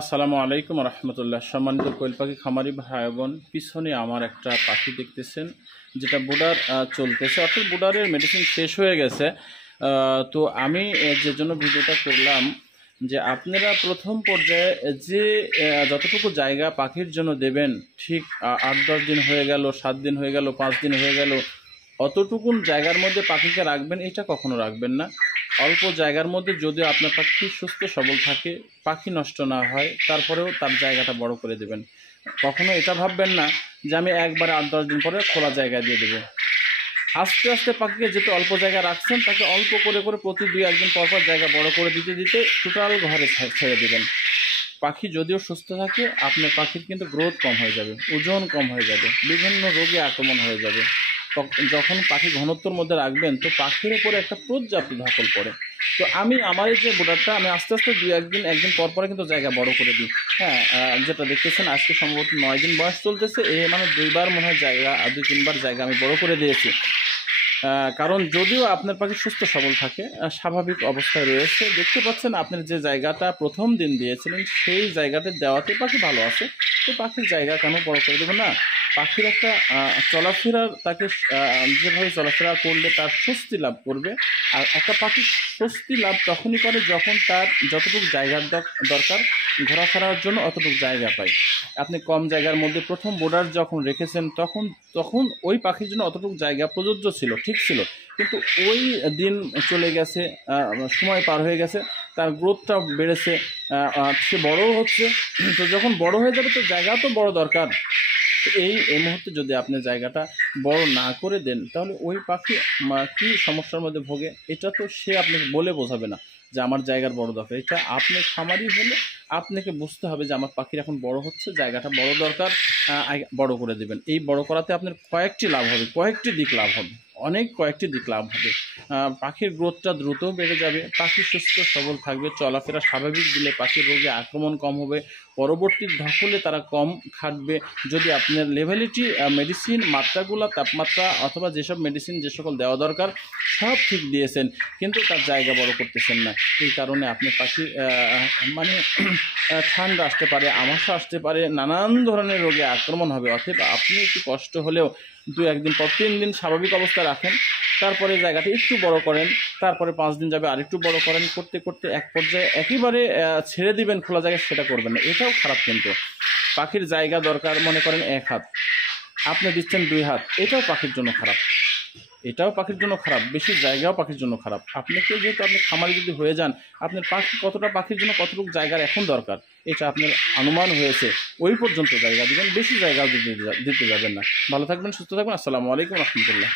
আসসালামু আলাইকুম রহমতুল্লাহ। সম্মানিত কোয়েল পাখি খামারি ভাই বোন, পিছনে আমার একটা পাখি দেখতেছেন যেটা বুডার চলতেছে, অর্থাৎ বুডারের মেডিসিন শেষ হয়ে গেছে। তো আমি যে জন্য ভিডিওটা করলাম যে আপনারা প্রথম পর্যায়ে যে যতটুকু জায়গা পাখির জন্য দেবেন, ঠিক 8-10 দিন হয়ে গেল, 7 দিন হয়ে গেল, 5 দিন হয়ে গেল, অতটুকুন জায়গার মধ্যে পাখিকে রাখবেন, এটা কখনো রাখবেন না। অল্প জায়গার মধ্যে যদিও আপনার পাখি সুস্থ সবল থাকে, পাখি নষ্ট না হয়, তারপরেও তার জায়গাটা বড় করে দেবেন। কখনো এটা ভাববেন না যে আমি একবারে 8-10 দিন পরে খোলা জায়গা দিয়ে দেবো। আস্তে আস্তে পাখিকে যেহেতু অল্প জায়গা রাখছেন, তাকে অল্প করে করে প্রতি 2-1 দিন পর পর জায়গা বড় করে দিতে দিতে টোটাল ঘরে ছেড়ে দেবেন। পাখি যদিও সুস্থ থাকে, আপনার পাখির কিন্তু গ্রোথ কম হয়ে যাবে, ওজন কম হয়ে যাবে, বিভিন্ন রোগে আক্রমণ হয়ে যাবে। যখন পাখি ঘনত্বর মধ্যে রাখবেন, তো পাখির উপরে একটা পর্যাপ্ত ধকল পড়ে। তো আমি আমার এই যে বোর্ডারটা আমি আস্তে আস্তে 1 দিন পর পরে কিন্তু জায়গা বড় করে দিই। হ্যাঁ, যেটা দেখতেছেন আজকে সম্ভবত 9 দিন বয়স চলতেছে, মানে 2বার মনে হয় জায়গা, 2-3বার জায়গা আমি বড় করে দিয়েছি। কারণ যদিও আপনার পাখি সুস্থ সবল থাকে, স্বাভাবিক অবস্থায় রয়েছে, দেখতে পাচ্ছেন আপনার যে জায়গাটা প্রথম দিন দিয়েছিলেন সেই জায়গাতে দেওয়াতে পাখি ভালো আছে, তো পাখির জায়গা কেন বড় করে দেবেন না? পাখির একটা চলাফেরার, তাকে যেভাবে চলাফেরা করলে তার স্বস্তি লাভ করবে। আর একটা পাখি স্বস্তি লাভ তখনই করে যখন তার যতটুকু জায়গার দরকার ঘোরাফেরার জন্য অতটুকু জায়গা পায়। আপনি কম জায়গার মধ্যে প্রথম বোর্ডার যখন রেখেছেন, তখন ওই পাখির জন্য অতটুকু জায়গা প্রযোজ্য ছিল, ঠিক ছিল। কিন্তু ওই দিন চলে গেছে, সময় পার হয়ে গেছে, তার গ্রোথটা বেড়েছে, সে বড়ও হচ্ছে। তো যখন বড় হয়ে যাবে, তো জায়গা তো বড় দরকার। এই মুহূর্তে যদি আপনি জায়গাটা বড় না করে দেন, তাহলে ওই পাখি কী সমস্যার মধ্যে ভোগে, এটা তো সে আপনাকে বলে বোঝাবে না যে আমার জায়গার বড় দরকার। এটা আপনি খামারি হলে আপনাকে বুঝতে হবে যে আমার পাখির এখন বড় হচ্ছে, জায়গাটা বড় দরকার, বড় করে দেবেন। এই বড় করাতে আপনার কয়েকটি লাভ হবে, কয়েকটি দিক লাভ হবে, কয়েকটি দিক লাভ হবে। পাখির গ্রোথটা দ্রুত বেড়ে যাবে, পাখি সুস্থ সবল থাকবে, চলাফেরা স্বাভাবিক দিলে পাখির রোগে আক্রমণ কম হবে, পরবর্তী ধকলে তারা কম খাটবে। যদি আপনার লেভেলিটি মেডিসিন মাত্রাগুলো, তাপমাত্রা অথবা যেসব মেডিসিন যে সকল দেওয়া দরকার সব ঠিক দিয়েছেন, কিন্তু তার জায়গা বড় করতেছেন না, এই কারণে আপনার পাখি মানে ঠান্ডা আসতে পারে, আমাশা আসতে পারে, নানান ধরনের রোগে আক্রমণ হবে। অতএব আপনি একটু কষ্ট হলেও 2-1 দিন পর 3 দিন স্বাভাবিক অবস্থায় রাখেন, তারপরে জায়গাটা একটু বড় করেন, তারপরে 5 দিন যাবে আরেকটু বড় করেন, করতে করতে এক পর্যায়ে একেবারে ছেড়ে দিবেন খোলা জায়গায়, সেটা করবেন না, এটাও খারাপ। কিন্তু পাখির জায়গা দরকার, মনে করেন 1 হাত, আপনি দিচ্ছেন 2 হাত, এটাও পাখির জন্য খারাপ, এটাও পাখির জন্য খারাপ, বেশি জায়গাও পাখির জন্য খারাপ। আপনাকে যেহেতু আপনি খামারি যদি হয়ে যান, আপনার পাখি কতটা, পাখির জন্য কতটুকু জায়গার এখন দরকার, এটা আপনার অনুমান হয়েছে, ওই পর্যন্ত জায়গা দিবেন, বেশি জায়গাও দিতে যাবেন না। ভালো থাকবেন, সুস্থ থাকবেন। আসসালামু আলাইকুম রহমতুল্লাহ।